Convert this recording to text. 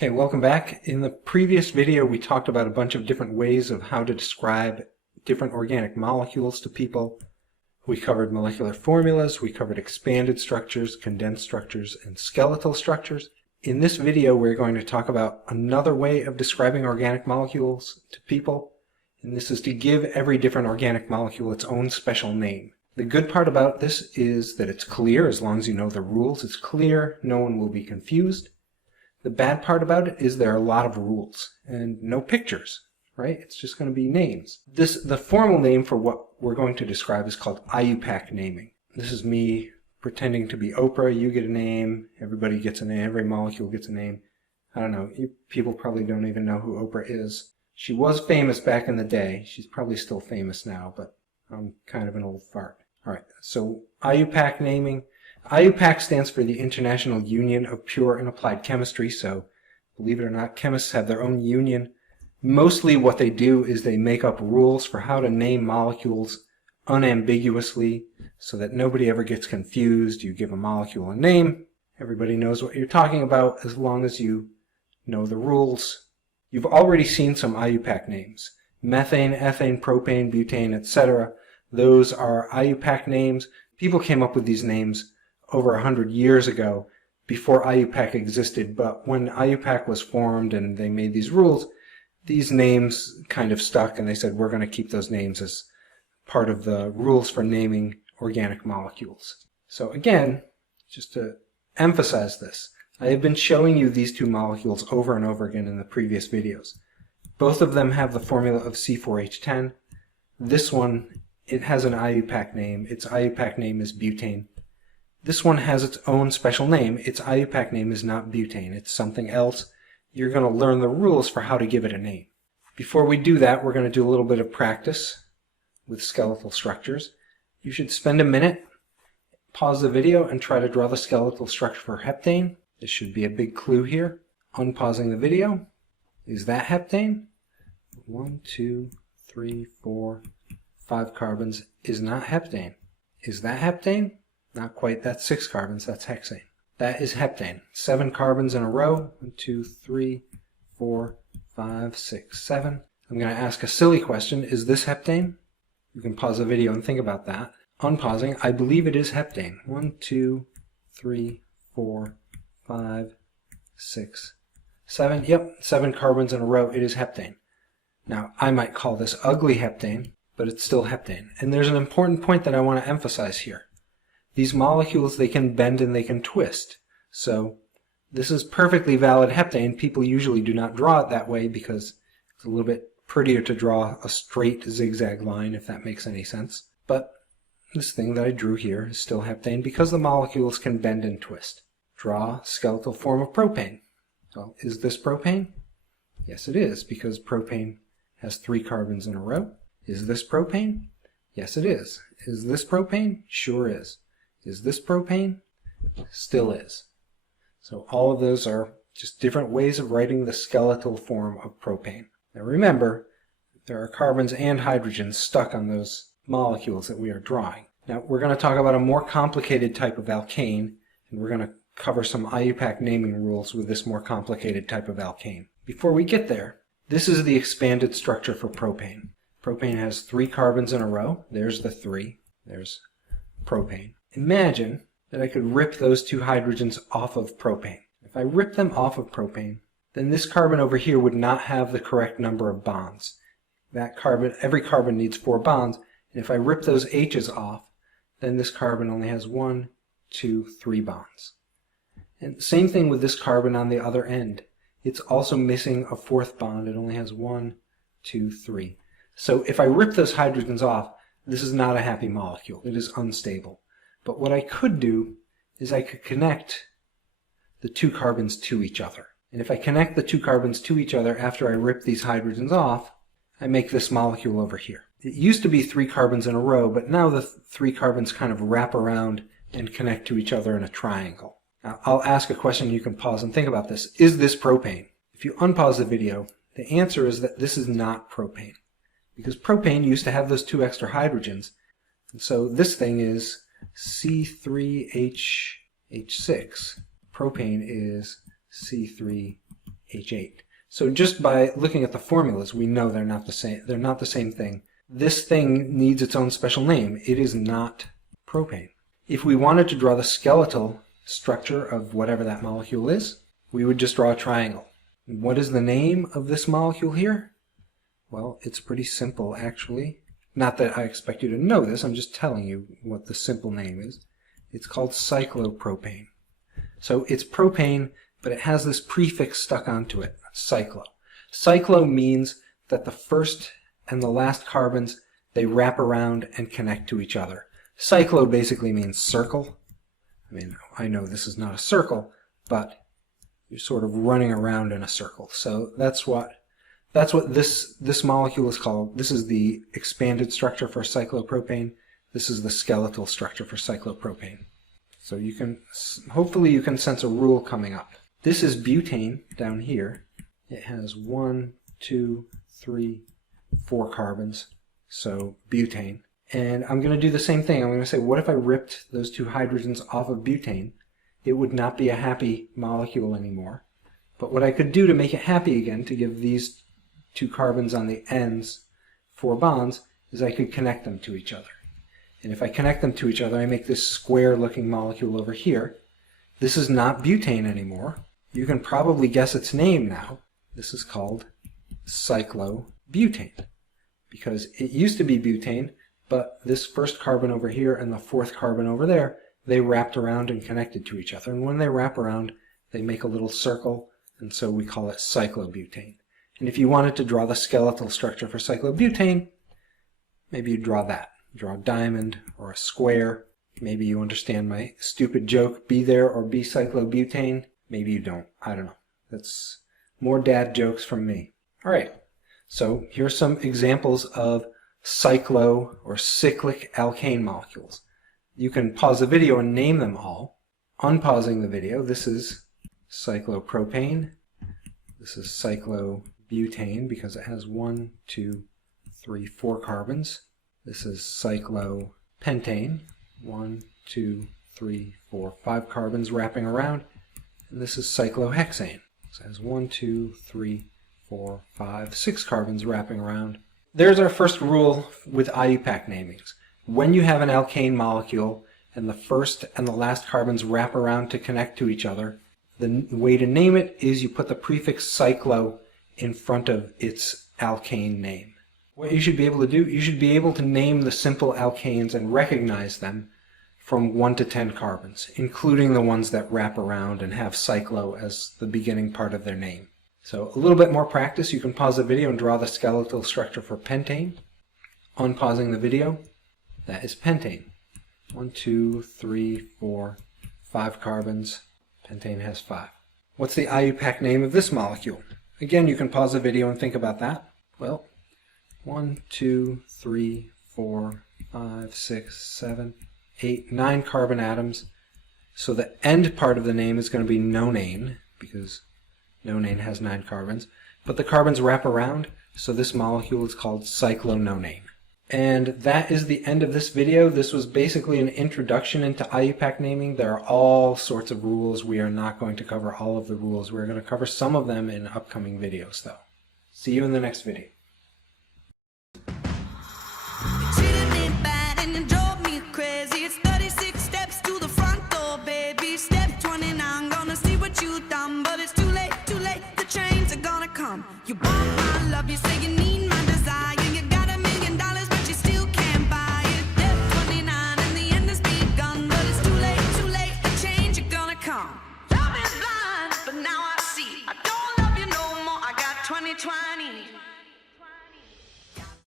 Okay, welcome back. In the previous video we talked about a bunch of different ways of how to describe different organic molecules to people. We covered molecular formulas, we covered expanded structures, condensed structures, and skeletal structures. In this video we're going to talk about another way of describing organic molecules to people, and this is to give every different organic molecule its own special name. The good part about this is that it's clear. As long as you know the rules, it's clear, no one will be confused. The bad part about it is there are a lot of rules and no pictures, right? It's just going to be names. The formal name for what we're going to describe is called IUPAC naming. This is me pretending to be Oprah. You get a name, everybody gets a name, every molecule gets a name. I don't know, people probably don't even know who Oprah is. She was famous back in the day. She's probably still famous now, but I'm kind of an old fart. All right, so IUPAC naming. IUPAC stands for the International Union of Pure and Applied Chemistry, so believe it or not, chemists have their own union. Mostly what they do is they make up rules for how to name molecules unambiguously so that nobody ever gets confused. You give a molecule a name, everybody knows what you're talking about as long as you know the rules. You've already seen some IUPAC names. Methane, ethane, propane, butane, etc. Those are IUPAC names. People came up with these names over 100 years ago, before IUPAC existed, but when IUPAC was formed and they made these rules, these names kind of stuck, and they said we're going to keep those names as part of the rules for naming organic molecules. So again, just to emphasize this, I have been showing you these two molecules over and over again in the previous videos. Both of them have the formula of C4H10. This one, it has an IUPAC name. Its IUPAC name is butane. This one has its own special name. Its IUPAC name is not butane. It's something else. You're going to learn the rules for how to give it a name. Before we do that, we're going to do a little bit of practice with skeletal structures. You should spend a minute, pause the video, and try to draw the skeletal structure for heptane. This should be a big clue here. Unpausing the video. Is that heptane? 1, 2, 3, 4, 5 carbons is not heptane. Is that heptane? Not quite. That's 6 carbons. That's hexane. That is heptane. 7 carbons in a row. 1, 2, 3, 4, 5, 6, 7. I'm going to ask a silly question. Is this heptane? You can pause the video and think about that. Unpausing. I believe it is heptane. 1, 2, 3, 4, 5, 6, 7. Yep, 7 carbons in a row. It is heptane. Now, I might call this ugly heptane, but it's still heptane. And there's an important point that I want to emphasize here. These molecules, they can bend and they can twist. So this is perfectly valid heptane. People usually do not draw it that way because it's a little bit prettier to draw a straight zigzag line, if that makes any sense. But this thing that I drew here is still heptane because the molecules can bend and twist. Draw skeletal form of propane. Well, is this propane? Yes, it is, because propane has 3 carbons in a row. Is this propane? Yes, it is. Is this propane? Sure is. Is this propane? Still is. So all of those are just different ways of writing the skeletal form of propane. Now remember, there are carbons and hydrogens stuck on those molecules that we are drawing. Now we're going to talk about a more complicated type of alkane, and we're going to cover some IUPAC naming rules with this more complicated type of alkane. Before we get there, this is the expanded structure for propane. Propane has 3 carbons in a row. There's the 3. There's propane. Imagine that I could rip those 2 hydrogens off of propane. If I rip them off of propane, then this carbon over here would not have the correct number of bonds. Every carbon needs 4 bonds, and if I rip those H's off, then this carbon only has 1, 2, 3 bonds. And same thing with this carbon on the other end. It's also missing a 4th bond. It only has 1, 2, 3. So if I rip those hydrogens off, this is not a happy molecule. It is unstable. But what I could do is I could connect the 2 carbons to each other. And if I connect the 2 carbons to each other after I rip these hydrogens off, I make this molecule over here. It used to be 3 carbons in a row, but now the 3 carbons kind of wrap around and connect to each other in a triangle. Now, I'll ask a question. You can pause and think about this. Is this propane? If you unpause the video, the answer is that this is not propane, because propane used to have those 2 extra hydrogens. And so this thing is C3H6. Propane is C3H H8. So just by looking at the formulas, we know they're not the same. They're not the same thing. This thing needs its own special name. It is not propane. If we wanted to draw the skeletal structure of whatever that molecule is, we would just draw a triangle. What is the name of this molecule here? Well, it's pretty simple, actually. Not that I expect you to know this, I'm just telling you what the simple name is. It's called cyclopropane. So it's propane, but it has this prefix stuck onto it, cyclo. Cyclo means that the first and the last carbons, they wrap around and connect to each other. Cyclo basically means circle. I mean, I know this is not a circle, but you're sort of running around in a circle. So that's what this molecule is called. This is the expanded structure for cyclopropane. This is the skeletal structure for cyclopropane. So you can, hopefully you can sense a rule coming up. This is butane down here. It has 1, 2, 3, 4 carbons, so butane. And I'm going to do the same thing. I'm going to say, what if I ripped those 2 hydrogens off of butane? It would not be a happy molecule anymore. But what I could do to make it happy again, to give these 2 carbons on the ends 4 bonds, is I could connect them to each other. And if I connect them to each other, I make this square-looking molecule over here. This is not butane anymore. You can probably guess its name now. This is called cyclobutane, because it used to be butane, but this first carbon over here and the 4th carbon over there, they wrapped around and connected to each other. And when they wrap around, they make a little circle, and so we call it cyclobutane. And if you wanted to draw the skeletal structure for cyclobutane, maybe you draw that. Draw a diamond or a square. Maybe you understand my stupid joke, be there or be cyclobutane. Maybe you don't. I don't know. That's more dad jokes from me. All right. So here's some examples of cyclo or cyclic alkane molecules. You can pause the video and name them all. Unpausing the video, this is cyclopropane. This is cyclobutane because it has 1, 2, 3, 4 carbons. This is cyclopentane, 1, 2, 3, 4, 5 carbons wrapping around. And this is cyclohexane. So it has 1, 2, 3, 4, 5, 6 carbons wrapping around. There's our first rule with IUPAC namings. When you have an alkane molecule and the first and the last carbons wrap around to connect to each other, the way to name it is you put the prefix cyclo in front of its alkane name. What you should be able to do, you should be able to name the simple alkanes and recognize them from 1 to 10 carbons, including the ones that wrap around and have cyclo as the beginning part of their name. So a little bit more practice, you can pause the video and draw the skeletal structure for pentane. Unpausing the video, that is pentane. 1, 2, 3, 4, 5 carbons. Pentane has 5. What's the IUPAC name of this molecule? Again, you can pause the video and think about that. Well, 1, 2, 3, 4, 5, 6, 7, 8, 9 carbon atoms. So the end part of the name is going to be nonane, because nonane has 9 carbons. But the carbons wrap around, so this molecule is called cyclononane. And that is the end of this video. This was basically an introduction into IUPAC naming. There are all sorts of rules. We are not going to cover all of the rules. We're going to cover some of them in upcoming videos, though. See you in the next video. You want my love, you say you need my desire. You got $1 million, but you still can't buy it. Death 29 and the end has begun, but it's too late, the change is gonna come. Love is blind, but now I see. I don't love you no more, I got 20/20.